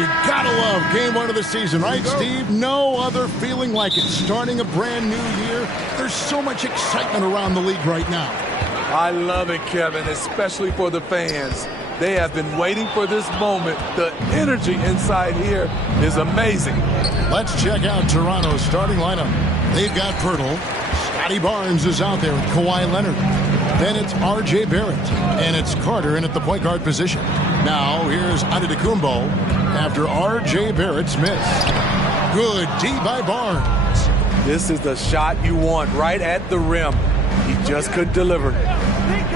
You gotta love game one of the season, right, Steve? No other feeling like it. Starting a brand new year, there's so much excitement around the league right now. I love it, Kevin, especially for the fans. They have been waiting for this moment. The energy inside here is amazing. Let's check out Toronto's starting lineup. They've got Pirtle. Scotty Barnes is out there with Kawhi Leonard. Then it's R.J. Barrett. And it's Carter in at the point guard position. Now here's Antetokounmpo after R.J. Barrett's miss. Good D by Barnes. This is the shot you want right at the rim. He just couldn't deliver.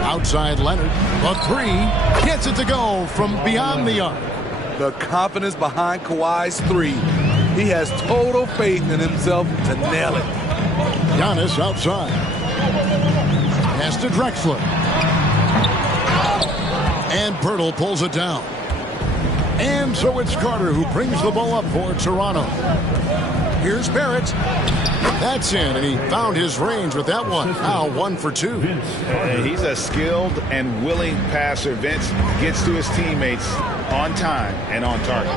Outside Leonard. A three. Gets it to go from beyond the arc. The confidence behind Kawhi's three. He has total faith in himself to nail it. Giannis outside. Pass to Drexler. And Pirtle pulls it down. And so it's Carter who brings the ball up for Toronto. Here's Barrett. That's in, and he found his range with that one. Now 1 for 2. He's a skilled and willing passer. Vince gets to his teammates on time and on target.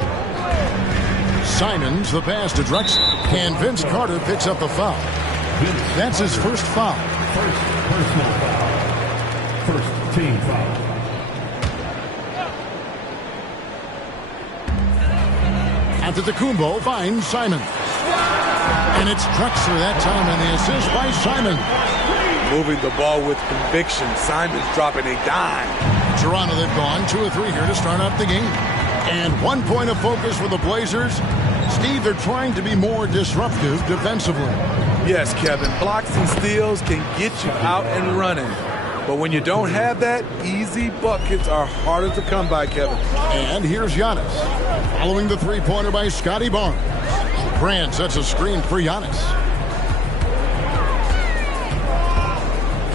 Simons the pass to Drexler. And Vince Carter picks up the foul. That's his first foul. First personal foul. First team foul. Antetokounmpo finds Simon. And it's Drexler that time, and the assist by Simon. Moving the ball with conviction. Simon's dropping a dime. Toronto, they've gone 2 or 3 here to start up the game. And 1 point of focus for the Blazers. Steve, they're trying to be more disruptive defensively. Yes, Kevin. Blocks and steals can get you out and running. But when you don't have that, easy buckets are harder to come by, Kevin. And here's Giannis. Following the three-pointer by Scotty Barnes. Grant sets a screen for Giannis.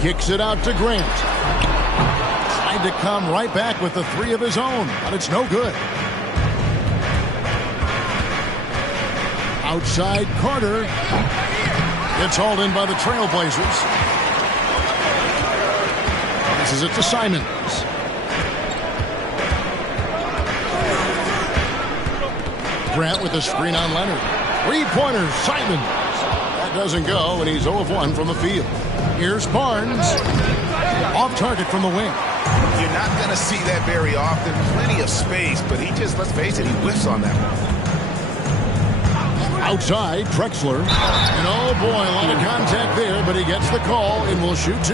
Kicks it out to Grant. Tried to come right back with the three of his own, but it's no good. Outside Carter. It's hauled in by the Trailblazers. This is it to Simons. Grant with a screen on Leonard. Three-pointer, Simons. That doesn't go, and he's 0 of 1 from the field. Here's Barnes. Off target from the wing. You're not going to see that very often. Plenty of space, but he just, let's face it, he whiffs on that one. Outside, Drexler. And oh boy, a lot of contact there, but he gets the call and will shoot 2.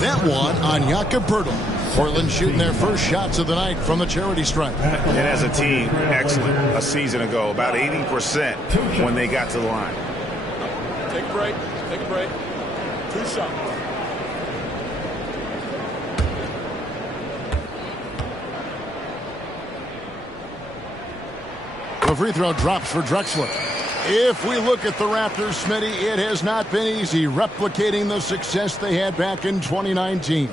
That one on Jakob Poeltl. Portland shooting their first shots of the night from the charity stripe. And as a team, excellent. A season ago, about 80% when they got to the line. Take a break. Take a break. 2 shots. The free throw drops for Drexler. If we look at the Raptors, Smitty, it has not been easy replicating the success they had back in 2019.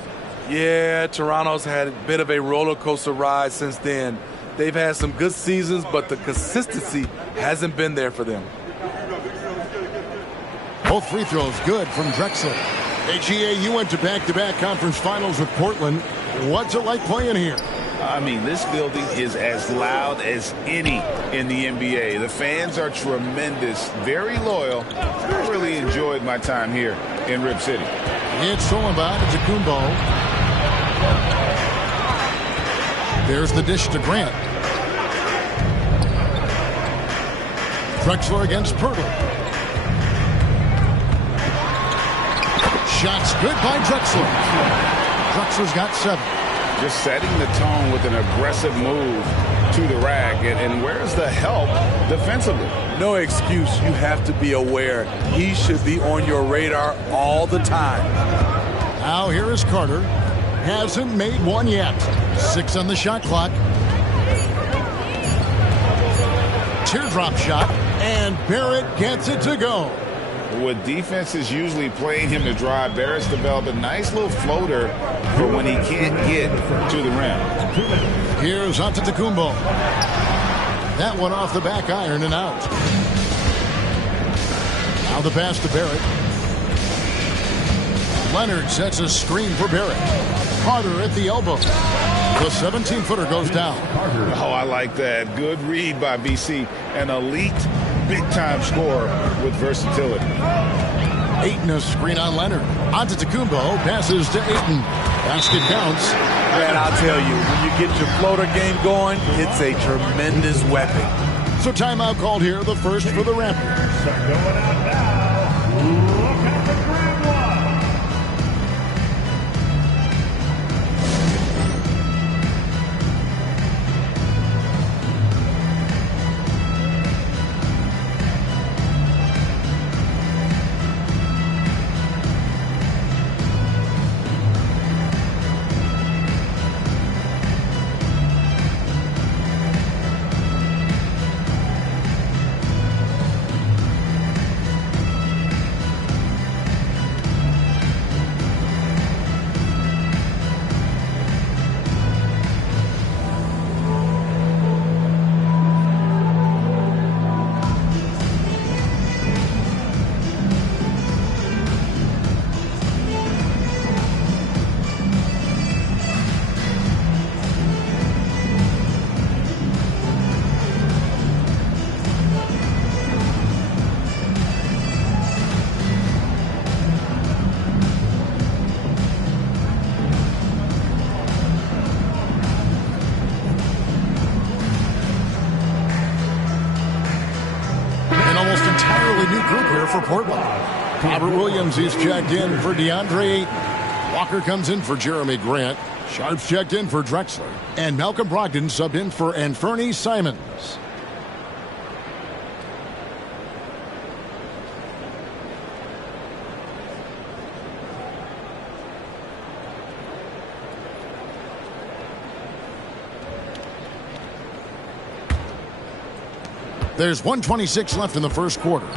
Yeah, Toronto's had a bit of a roller coaster ride since then. They've had some good seasons, but the consistency hasn't been there for them. Both free throws good from Drexler. Hey, GA, you went to back-to-back conference finals with Portland. What's it like playing here? I mean, this building is as loud as any in the NBA. The fans are tremendous, very loyal. I really enjoyed my time here in Rip City. It's stolen by Antetokounmpo. There's the dish to Grant. Drexler against Poeltl. Shots good by Drexler. Drexler's got 7. Just setting the tone with an aggressive move to the rack. And where's the help defensively? No excuse. You have to be aware. He should be on your radar all the time. Now here is Carter. Hasn't made one yet. 6 on the shot clock. Teardrop shot. And Barrett gets it to go. With defenses usually playing him to drive, Barrett's developed a nice little floater for when he can't get to the rim. Here's Antetokounmpo. That one off the back iron and out. Now the pass to Barrett. Leonard sets a screen for Barrett. Carter at the elbow. The 17-footer goes down. Oh, I like that. Good read by BC. An elite, big-time scorer with versatility. Ayton a screen on Leonard. Antetokounmpo passes to Ayton. Basket counts. Man, I'll tell you, when you get your floater game going, it's a tremendous weapon. So timeout called here, the first for the Raptors. Going out now. Look at the grand one. For Portland. Robert Williams, he's checked in for DeAndre. Walker comes in for Jeremy Grant. Sharp's checked in for Drexler. And Malcolm Brogdon subbed in for Anfernee Simons. There's 1:26 left in the first quarter.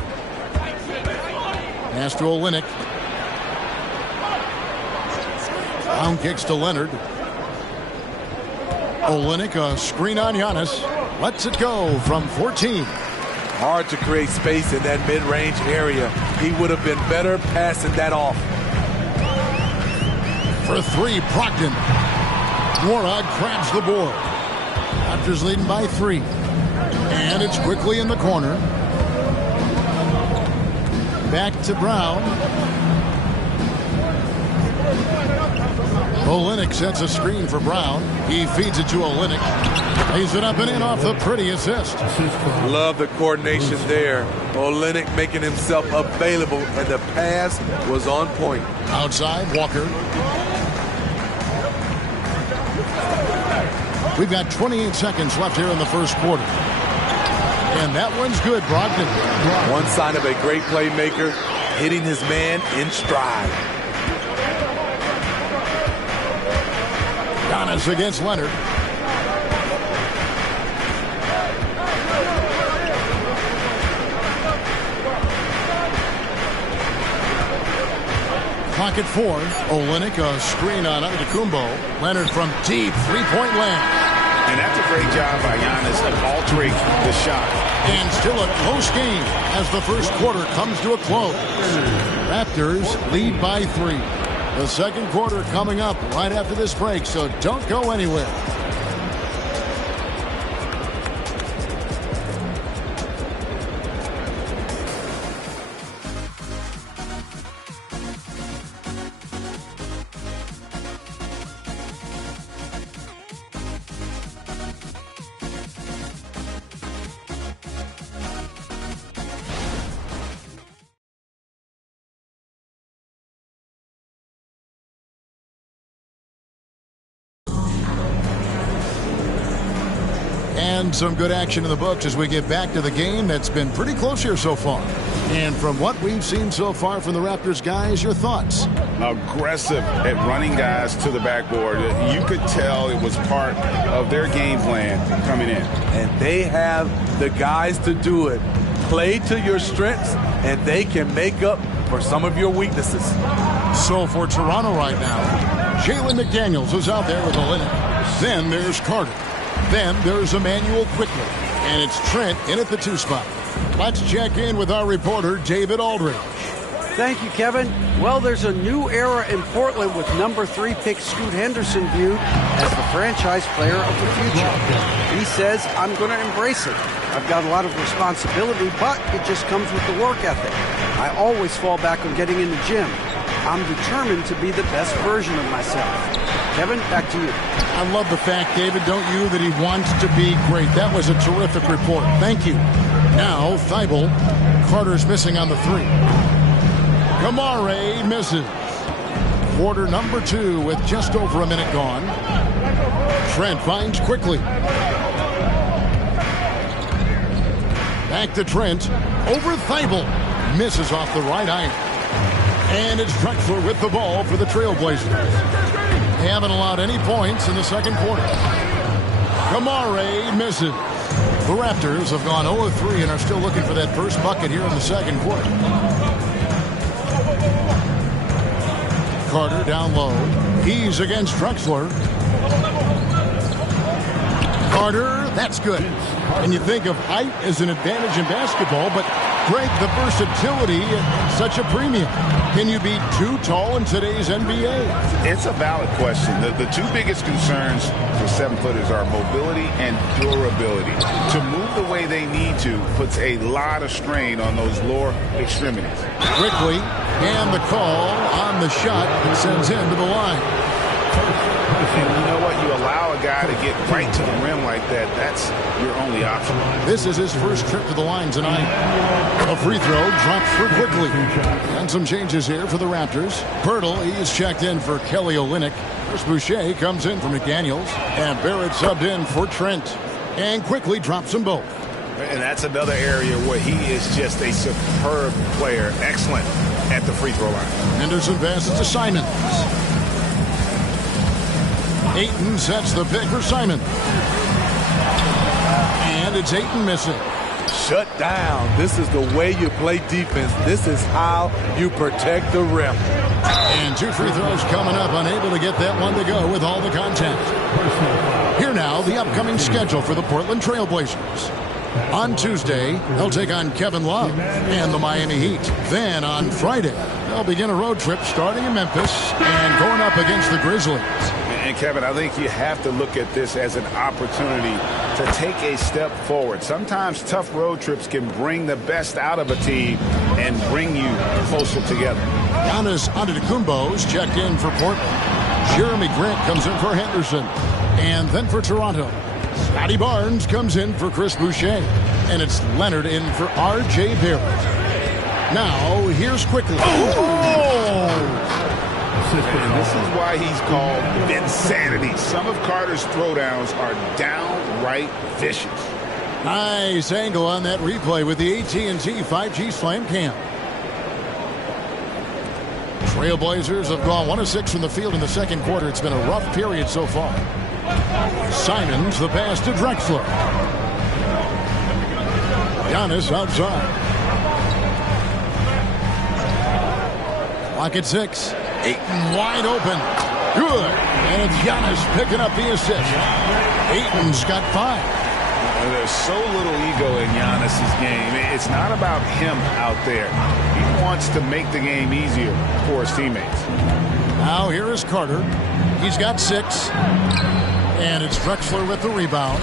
Pass to Olynyk. Brown kicks to Leonard. Olynyk, a screen on Giannis. Lets it go from 14. Hard to create space in that mid-range area. He would have been better passing that off. For three, Brogdon. Morag grabs the board. Raptors leading by 3. And it's quickly in the corner. Back to Brown. Olynyk sets a screen for Brown. He feeds it to Olynyk. Lays it up and in off the pretty assist. Love the coordination there. Olynyk making himself available, and the pass was on point. Outside, Walker. We've got 28 seconds left here in the first quarter. And that one's good, Brogdon. One sign of a great playmaker, hitting his man in stride. Giannis against Leonard. Clock at 4. Olynyk, a screen on Antetokounmpo. Leonard from deep, three-point land. And that's a great job by Giannis of altering the shot. And still a close game as the first quarter comes to a close. Raptors lead by 3. The second quarter coming up right after this break, so don't go anywhere. And some good action in the books as we get back to the game that's been pretty close here so far. And from what we've seen so far from the Raptors guys, your thoughts? Aggressive at running guys to the backboard. You could tell it was part of their game plan coming in. And they have the guys to do it. Play to your strengths, and they can make up for some of your weaknesses. So for Toronto right now, Jalen McDaniels is out there with Olynyk. Then there's Carter. Then there's Emmanuel Quickly. And it's Trent in at the 2 spot. Let's check in with our reporter, David Aldridge. Thank you, Kevin. Well, there's a new era in Portland with number 3 pick Scoot Henderson viewed as the franchise player of the future. He says, I'm going to embrace it. I've got a lot of responsibility, but it just comes with the work ethic. I always fall back on getting in the gym. I'm determined to be the best version of myself. Kevin, back to you. I love the fact, David, don't you, that he wants to be great. That was a terrific report. Thank you. Now, Thibault. Carter's missing on the 3. Kamare misses. Quarter number 2 with just over a minute gone. Trent finds quickly. Back to Trent. Over Thibault. Misses off the right iron. And it's Drexler with the ball for the Trailblazers. They haven't allowed any points in the second quarter. Kamare misses. The Raptors have gone 0-3 and are still looking for that first bucket here in the second quarter. Carter down low. He's against Drexler. Carter, that's good. And you think of height as an advantage in basketball, but Greg, the versatility at such a premium. Can you be too tall in today's NBA? It's a valid question. The two biggest concerns for 7-footers are mobility and durability. To move the way they need to puts a lot of strain on those lower extremities. Quickly, and the call on the shot sends him to the line. And you know what? You allow a guy to get right to the rim like that, that's your only option. This is his first trip to the line tonight. A free throw drops for quickly. And some changes here for the Raptors. Pirtle, he's checked in for Kelly Olynyk. Chris Boucher comes in for McDaniels. And Barrett subbed in for Trent. And quickly drops them both. And that's another area where he is just a superb player. Excellent at the free throw line. Henderson passes to Simons. Ayton sets the pick for Simon. And it's Ayton missing. Shut down. This is the way you play defense. This is how you protect the rim. And 2 free throws coming up. Unable to get that one to go with all the contact. Here now, the upcoming schedule for the Portland Trailblazers. On Tuesday, they'll take on Kevin Love and the Miami Heat. Then on Friday, they'll begin a road trip starting in Memphis and going up against the Grizzlies. And Kevin, I think you have to look at this as an opportunity to take a step forward. Sometimes tough road trips can bring the best out of a team and bring you closer together. Giannis Antetokounmpo's checked in for Portland. Jeremy Grant comes in for Henderson. And then for Toronto, Scotty Barnes comes in for Chris Boucher. And it's Leonard in for R.J. Barrett. Now, here's quickly. And this is why he's called Vinsanity. Some of Carter's throwdowns are downright vicious. Nice angle on that replay with the AT&T 5G Slam Cam. Trailblazers have gone 1 of 6 from the field in the second quarter. It's been a rough period so far. Simons, the pass to Drexler. Giannis outside. Clock at 6. Ayton wide open. Good. And it's Giannis picking up the assist. Ayton's got 5. There's so little ego in Giannis's game. It's not about him out there. He wants to make the game easier for his teammates. Now here is Carter. He's got 6. And it's Drexler with the rebound.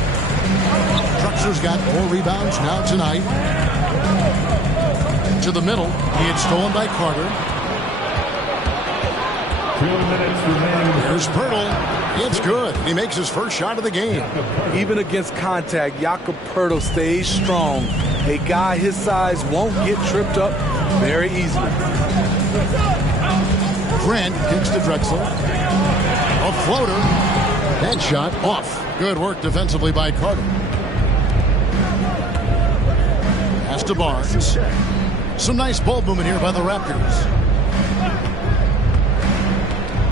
Drexler's got 4 rebounds now tonight. To the middle. He had stolen by Carter. 2 minutes remaining. Here's Pirtle. It's good. He makes his first shot of the game. Even against contact, Jakob Pirtle stays strong. A guy his size won't get tripped up very easily. Grant kicks to Drexler. A floater. That shot off. Good work defensively by Carter. Pass to Barnes. Some nice ball movement here by the Raptors.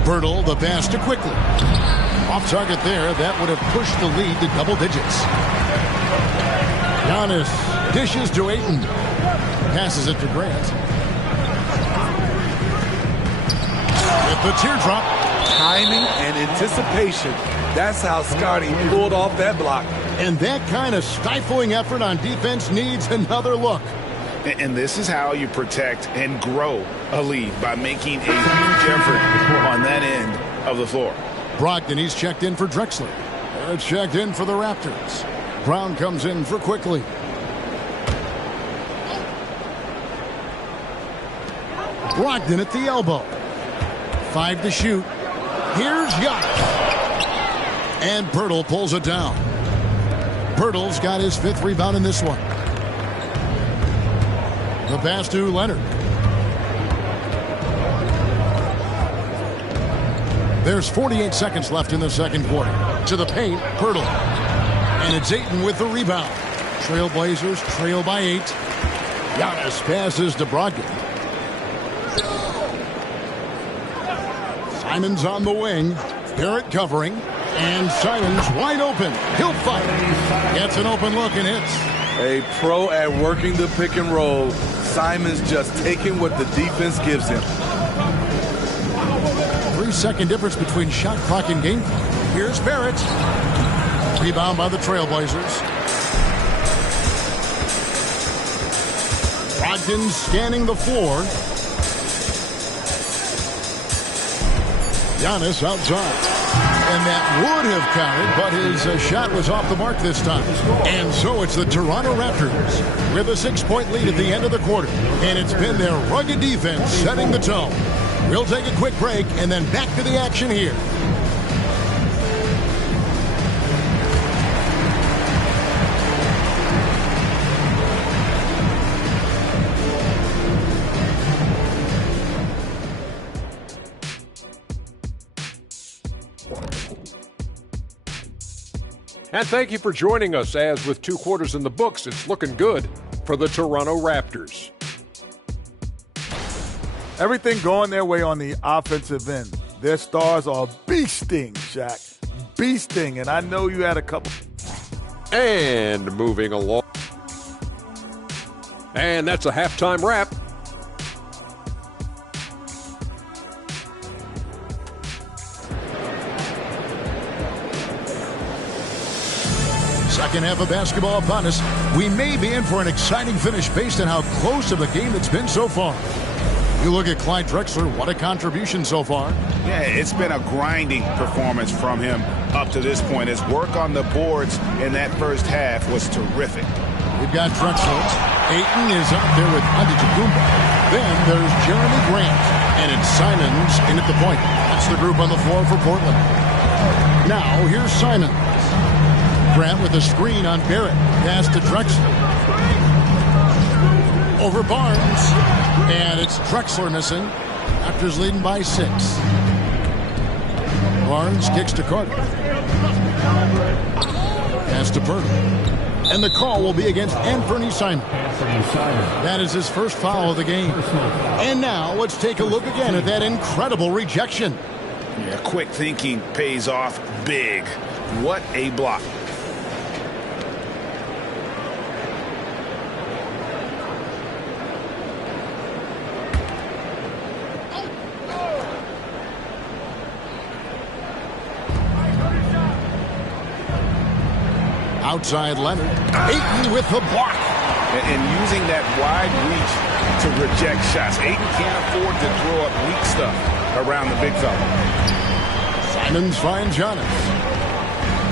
Pirtle, the pass to quickly. Off target there. That would have pushed the lead to double digits. Giannis dishes to Ayton. Passes it to Grant. With the teardrop. Timing and anticipation. That's how Scotty pulled off that block. And that kind of stifling effort on defense needs another look. And this is how you protect and grow a lead, by making a huge effort on that end of the floor. Brogdon, he's checked in for Drexler. Checked in for the Raptors. Brown comes in for Quickly. Brogdon at the elbow. 5 to shoot. Here's Giannis. And Poeltl pulls it down. Poeltl's got his 5th rebound in this one. The pass to Leonard. There's 48 seconds left in the second quarter. To the paint, Poeltl. And it's Ayton with the rebound. Trailblazers trail by 8. Giannis passes to Brogdon. Simons on the wing. Barrett covering. And Simons wide open. He'll fight. Gets an open look and hits. A pro at working the pick and roll. Simons just taking what the defense gives him. 3-second difference between shot clock and game clock. Here's Barrett. Rebound by the Trailblazers. Brogdon scanning the floor. Giannis outside. And that would have counted, but his shot was off the mark this time. And so it's the Toronto Raptors with a 6-point lead at the end of the quarter. And it's been their rugged defense setting the tone. We'll take a quick break and then back to the action here. And thank you for joining us, as with 2 quarters in the books, it's looking good for the Toronto Raptors. Everything going their way on the offensive end. Their stars are beasting, Shaq. Beasting, and I know you had a couple. And moving along. And that's a halftime wrap. Second half of basketball upon us. We may be in for an exciting finish based on how close of a game it's been so far. You look at Clyde Drexler, what a contribution so far. Yeah, it's been a grinding performance from him up to this point. His work on the boards in that first half was terrific. We've got Drexler. Ayton is out there with Antetokounmpo. Then there's Jeremy Grant. And it's Simons in at the point. That's the group on the floor for Portland. Now, here's Simons. Grant with a screen on Barrett. Pass to Drexler. Over Barnes. And it's Drexler missing. Raptors leading by 6. Barnes kicks to Carter. Pass to Poeltl. And the call will be against Anthony Simons. That is his first foul of the game. And now let's take a look again at that incredible rejection. Yeah, quick thinking pays off big. What a block. Outside Leonard. Ayton with the block. And using that wide reach to reject shots. Ayton can't afford to throw up weak stuff around the big fella. Simons finds Giannis.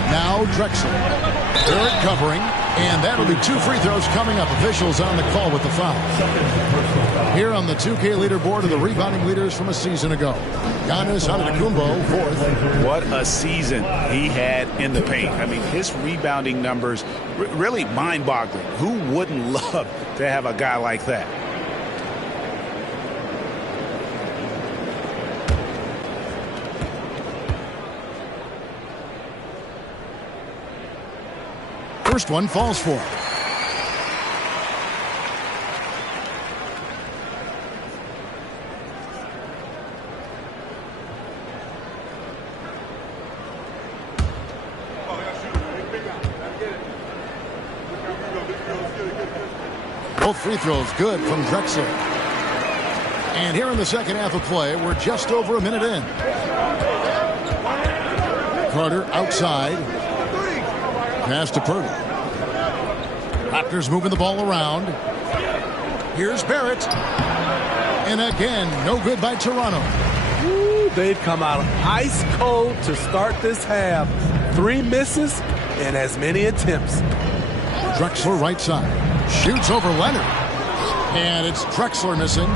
Now Drexler. Barrett covering. And that'll be 2 free throws coming up. Officials on the call with the foul. Here on the 2K leaderboard are the rebounding leaders from a season ago. Giannis Antetokounmpo, 4th. What a season he had in the paint. I mean, his rebounding numbers really mind-boggling. Who wouldn't love to have a guy like that? First one falls for him. Both free throws good from Drexler. And here in the second half of play, we're just over a minute in. Carter outside. Pass to Poeltl. Raptors moving the ball around. Here's Barrett. And again, no good by Toronto. Ooh, they've come out ice cold to start this half. 3 misses and as many attempts. Drexler right side. Shoots over Leonard. And it's Drexler missing.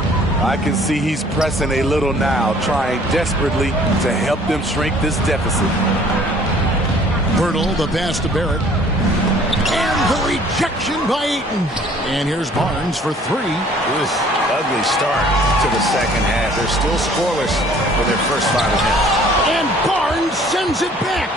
I can see he's pressing a little now, trying desperately to help them shrink this deficit. Bertle, the pass to Barrett. And the rejection by Ayton. And here's Barnes for 3. This ugly start to the second half. They're still scoreless for their first 5 attempts. And Barnes sends it back.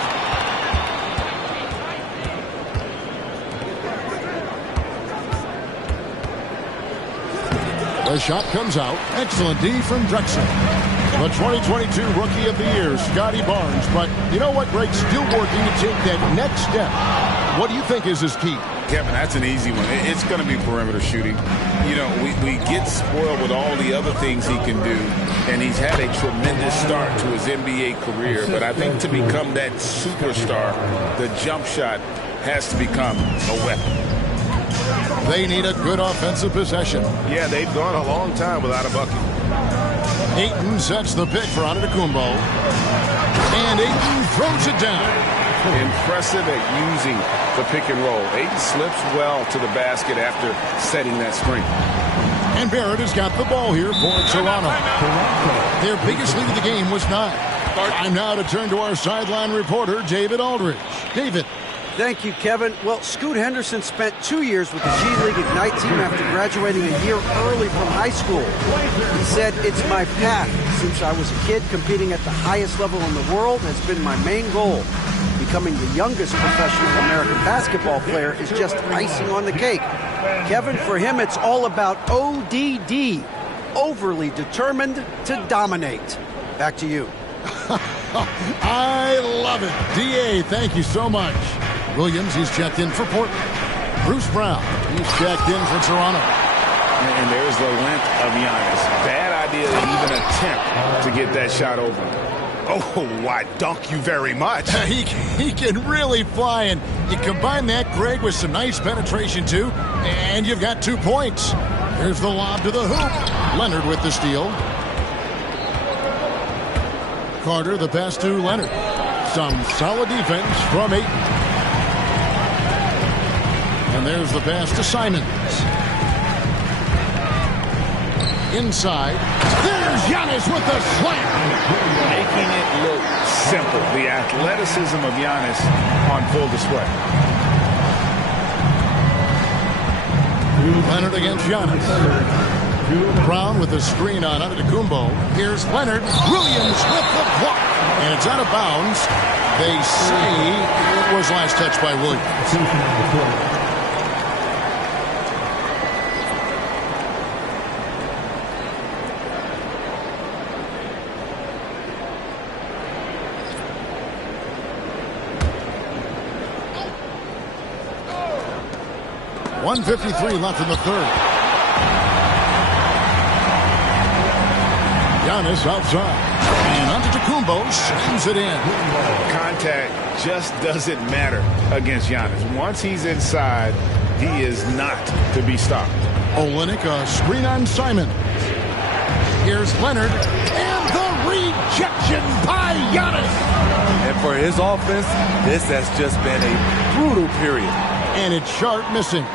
The shot comes out. Excellent D from Drexler. The 2022 Rookie of the Year, Scotty Barnes. But you know what, Greg? Still working to take that next step. What do you think is his key? Kevin, that's an easy one. It's going to be perimeter shooting. You know, we get spoiled with all the other things he can do, and he's had a tremendous start to his NBA career. But I think to become that superstar, the jump shot has to become a weapon. They need a good offensive possession. Yeah, they've gone a long time without a bucket. Ayton sets the pick for Antetokounmpo. And Ayton throws it down. Impressive at using the pick and roll. Ayton slips well to the basket after setting that screen. And Barrett has got the ball here for Toronto. Their biggest lead of the game was 9. Time now to turn to our sideline reporter, David Aldridge. David. Thank you, Kevin. Well, Scoot Henderson spent 2 years with the G League Ignite team after graduating a year early from high school. He said, "It's my path. Since I was a kid, competing at the highest level in the world has been my main goal. Becoming the youngest professional American basketball player is just icing on the cake." Kevin, for him, it's all about ODD, overly determined to dominate. Back to you. I love it. D.A., thank you so much. Williams, he's checked in for Portland. Bruce Brown, he's checked in for Toronto. And there's the length of Giannis. Bad idea to even attempt to get that shot over. Oh, why, dunk you very much. He can really fly, and you combine that, Greg, with some nice penetration, too, and you've got 2 points. Here's the lob to the hoop. Leonard with the steal. Carter, the pass to Leonard. Some solid defense from Ayton. And there's the pass to Simons. Inside. There's Giannis with the slam. Making it look simple. The athleticism of Giannis on full display. Leonard against Giannis. Brown with the screen on Antetokounmpo. Here's Leonard. Williams with the block. And it's out of bounds. They say it was last touched by Williams. 1:53 left in the third. Giannis outside. And Antetokounmpo slams it in. Contact just doesn't matter against Giannis. Once he's inside, he is not to be stopped. Olynyk, a screen on Simon. Here's Leonard. And the rejection by Giannis. And for his offense, this has just been a brutal period. And it's Sharp missing.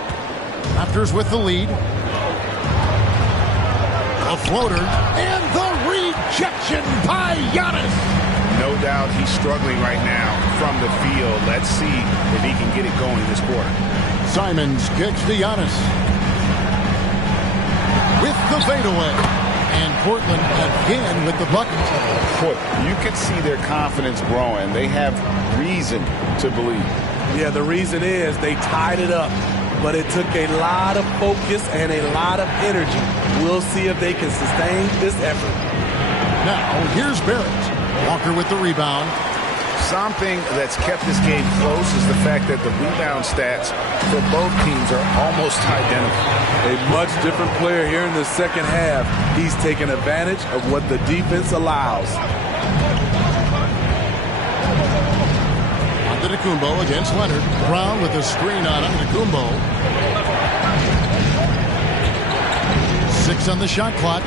Raptors with the lead. A floater. And the rejection by Giannis. No doubt he's struggling right now from the field. Let's see if he can get it going this quarter. Simons kicks to Giannis. With the fadeaway. And Portland again with the bucket. You can see their confidence growing. They have reason to believe. Yeah, the reason is they tied it up. But it took a lot of focus and a lot of energy. We'll see if they can sustain this effort. Now, here's Barrett. Walker with the rebound. Something that's kept this game close is the fact that the rebound stats for both teams are almost identical. A much different player here in the second half. He's taking advantage of what the defense allows. Antetokounmpo against Leonard. Brown with a screen on Antetokounmpo. seconds on the shot clock.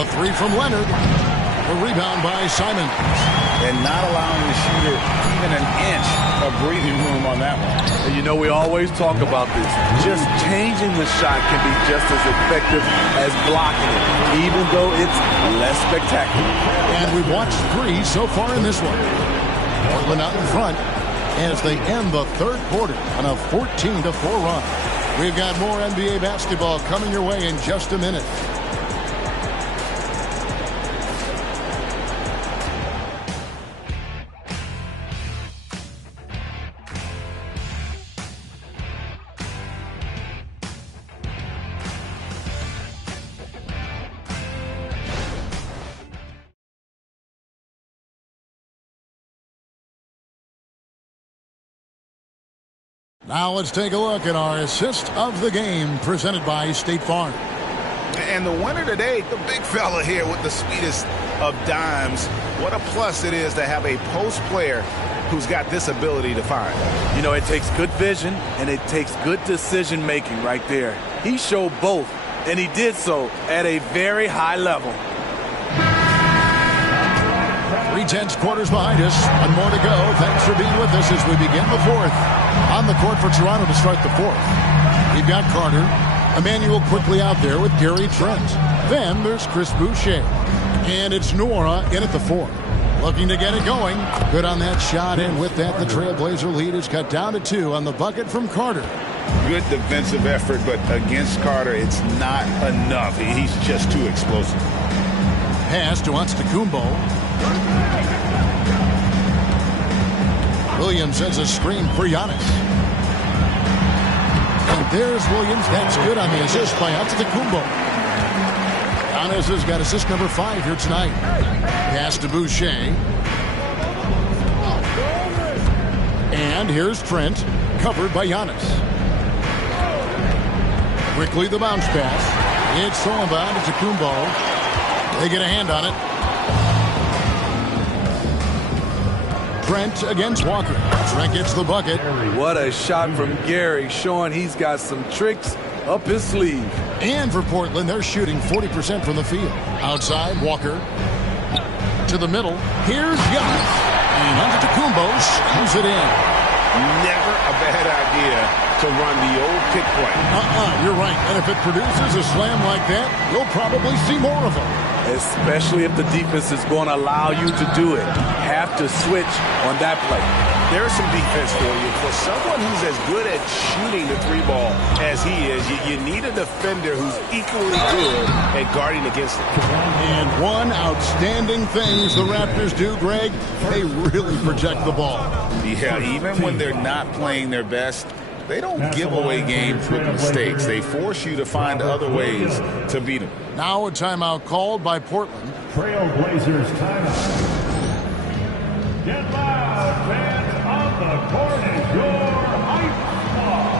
A three from Leonard. A rebound by Simon. And not allowing the shooter even an inch of breathing room on that one. And you know, we always talk about this. Just changing the shot can be just as effective as blocking it, even though it's less spectacular. And we've watched three so far in this one. Portland out in front as they end the third quarter on a 14-4 run. We've got more NBA basketball coming your way in just a minute. Now let's take a look at our assist of the game presented by State Farm. And the winner today, the big fella here with the sweetest of dimes. What a plus it is to have a post player who's got this ability to find. You know, it takes good vision and it takes good decision making right there. He showed both, and he did so at a very high level. 3/10 quarters behind us. One more to go. Thanks for being with us as we begin the fourth. On the court for Toronto to start the fourth. We've got Carter. Emmanuel quickly out there with Gary Trent. Then there's Chris Boucher. And it's Nora in at the four. Looking to get it going. Good on that shot, and with that, the Trailblazer lead is cut down to 2 on the bucket from Carter. Good defensive effort, but against Carter, it's not enough. He's just too explosive. Pass to Antetokounmpo. Williams sends a screen for Giannis. And there's Williams. That's good on the assist by Antetokounmpo. Giannis has got assist number 5 here tonight. Pass to Boucher. And here's Trent, covered by Giannis. Quickly the bounce pass. It's stolen by Antetokounmpo. They get a hand on it. Trent against Walker. Trent gets the bucket. What a shot from Gary, showing he's got some tricks up his sleeve. And for Portland, they're shooting 40% from the field. Outside, Walker. To the middle. Here's Giannis. And Antetokounmpo slams it in. Never a bad idea to run the old pick play. You're right. And if it produces a slam like that, you'll probably see more of them. Especially if the defense is going to allow you to do it. Have to switch on that play. There's some defense for you. For someone who's as good at shooting the three ball as he is, you need a defender who's equally good at guarding against it. And one outstanding thing the Raptors do, Greg, they really protect the ball. Yeah, even when they're not playing their best, they don't give away games with mistakes. They force you to find other ways to beat them. Now a timeout called by Portland. Trailblazers timeout. Get loud, fans on the court is your hype squad.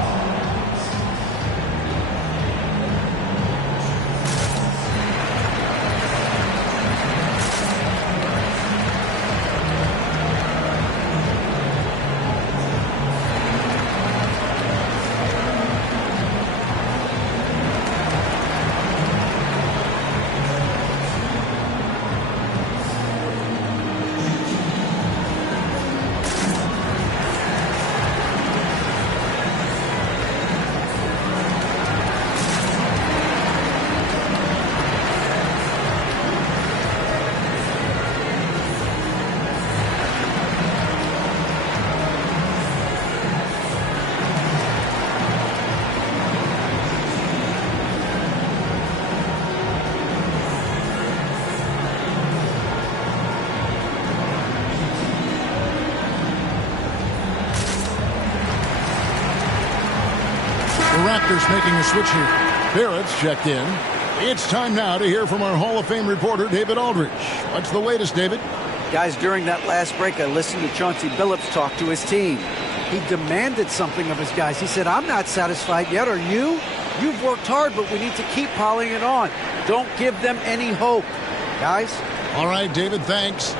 Raptors making a switch here. Barrett's checked in. It's time now to hear from our Hall of Fame reporter, David Aldridge. What's the latest, David? Guys, during that last break, I listened to Chauncey Billups talk to his team. He demanded something of his guys. He said, I'm not satisfied yet. Are you? You've worked hard, but we need to keep piling it on. Don't give them any hope. Guys? All right, David, thanks.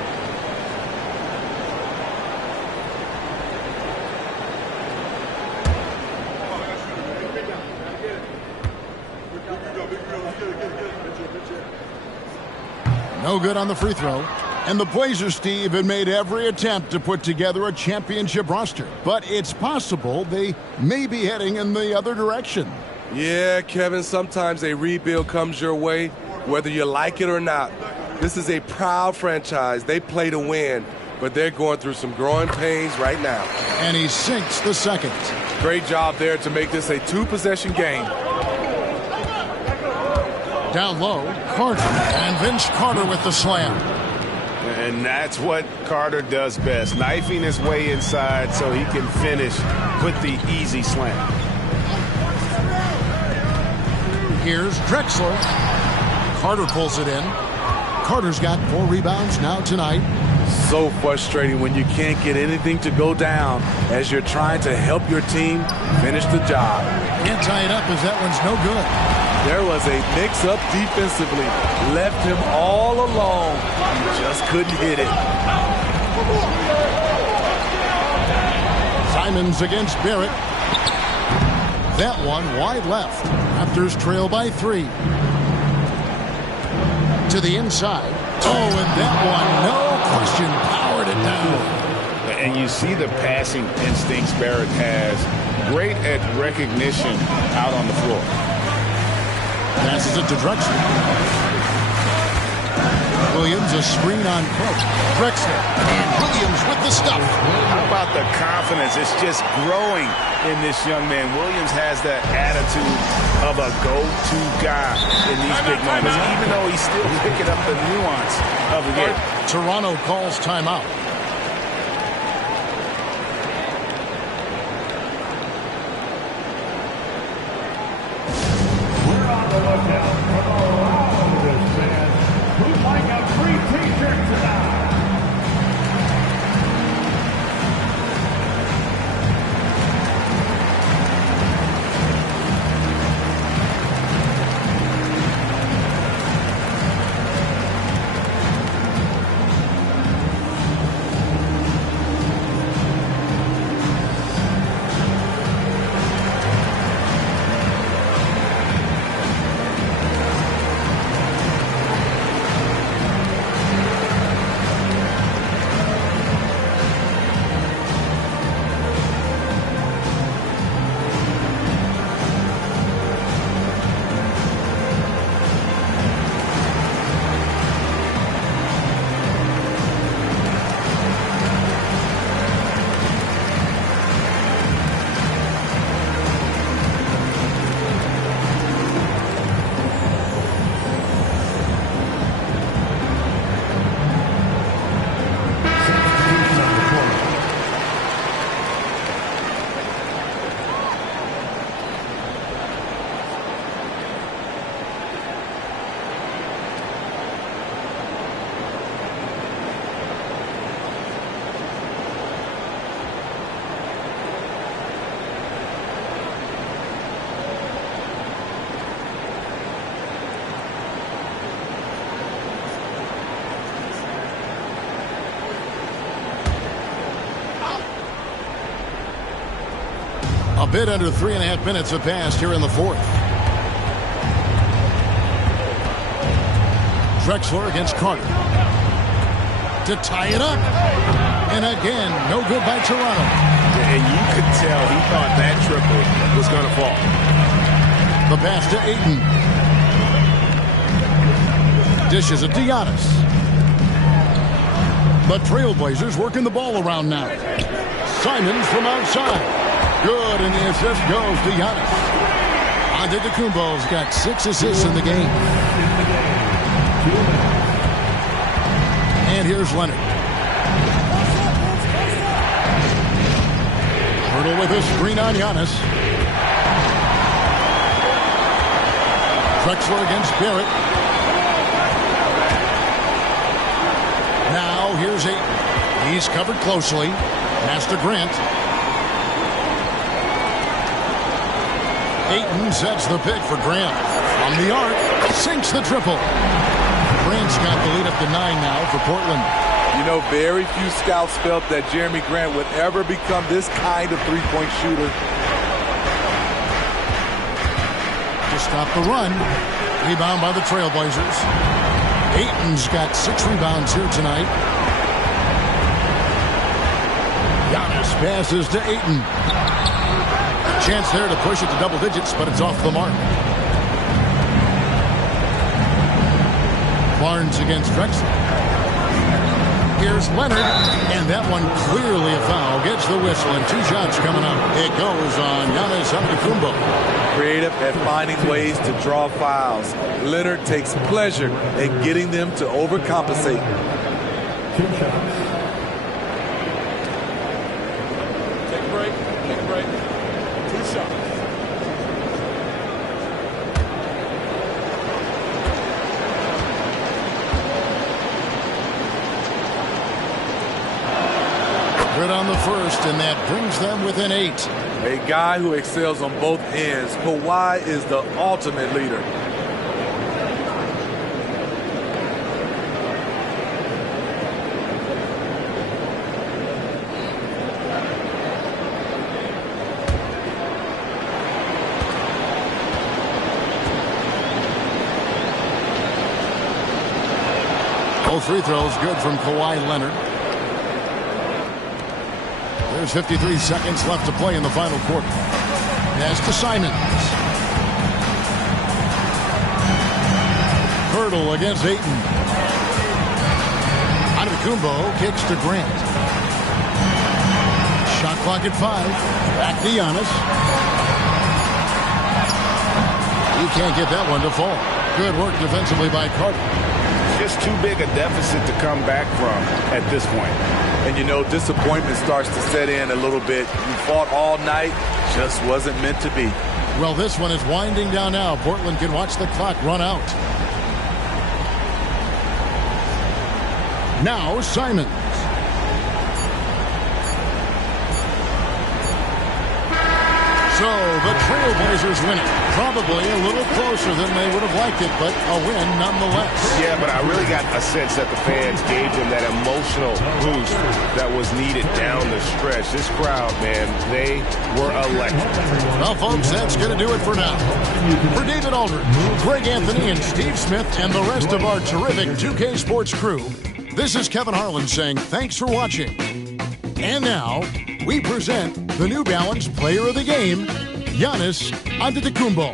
No good on the free throw. And the Blazers, Steve, have made every attempt to put together a championship roster. But it's possible they may be heading in the other direction. Yeah, Kevin, sometimes a rebuild comes your way, whether you like it or not. This is a proud franchise. They play to win, but they're going through some growing pains right now. And he sinks the second. Great job there to make this a two-possession game. Down low, Carter. And Vince Carter with the slam. And that's what Carter does best, knifing his way inside so he can finish with the easy slam. Here's Drexler. Carter pulls it in. Carter's got 4 rebounds now tonight. So frustrating when you can't get anything to go down as you're trying to help your team finish the job. Can't tie it up as that one's no good. There was a mix-up defensively. Left him all alone. He just couldn't hit it. Simons against Barrett. That one wide left. Raptors trail by 3. To the inside. Oh, and that one, no question, powered it down. And you see the passing instincts Barrett has. Great at recognition out on the floor. Passes it to Drexler. Williams a screen on Cook. Drexler and Williams with the stuff. How about the confidence? It's just growing in this young man. Williams has that attitude of a go-to guy in these big moments, even though he's still picking up the nuance of the game. Toronto calls timeout. We're on the lookout for the loudest fans who'd like a free t-shirt tonight. A bit under 3.5 minutes have passed here in the fourth. Drexler against Carter. To tie it up. And again, no good by Toronto. And you could tell he thought that triple was going to fall. The pass to Ayton. Dishes it to Giannis. The Trailblazers working the ball around now. Simons from outside. Good, and the assist goes to Giannis. Antetokounmpo's got 6 assists in the game. And here's Leonard. Hurdle with a screen on Giannis. Drexler against Barrett. Now here's Ayton. He's covered closely. Pass to Grant. Ayton sets the pick for Grant. From the arc, sinks the triple. Grant's got the lead up to 9 now for Portland. You know, very few scouts felt that Jeremy Grant would ever become this kind of three-point shooter. To stop the run. Rebound by the Trailblazers. Ayton's got 6 rebounds here tonight. Giannis passes to Ayton. Chance there to push it to double digits, but it's off the mark. Barnes against Drexler. Here's Leonard, and that one clearly a foul. Gets the whistle, and 2 shots coming up. It goes on Giannis Antetokounmpo. Creative at finding ways to draw fouls. Leonard takes pleasure in getting them to overcompensate. 2 shots. Take a break. Take a break. 2 shots. Good on the first, and that brings them within 8. A guy who excels on both ends. Kawhi is the ultimate leader. Both free throws good from Kawhi Leonard. There's 53 seconds left to play in the final quarter. Pass to Simons. Hurdle against Ayton. Antetokounmpo kicks to Grant. Shot clock at 5. Back to Giannis. He can't get that one to fall. Good work defensively by Carter. Just too big a deficit to come back from at this point. And you know, disappointment starts to set in a little bit. You fought all night, just wasn't meant to be. Well, this one is winding down now. Portland can watch the clock run out. Now Simons. So the Trailblazers win it. Probably a little closer than they would have liked it, but a win nonetheless. Yeah, but I really got a sense that the fans gave them that emotional boost that was needed down the stretch. This crowd, man, they were electric. Well, folks, that's going to do it for now. For David Aldridge, Greg Anthony, and Steve Smith, and the rest of our terrific 2K Sports crew, this is Kevin Harlan saying thanks for watching. And now, we present the New Balance Player of the Game, Giannis Antetokounmpo.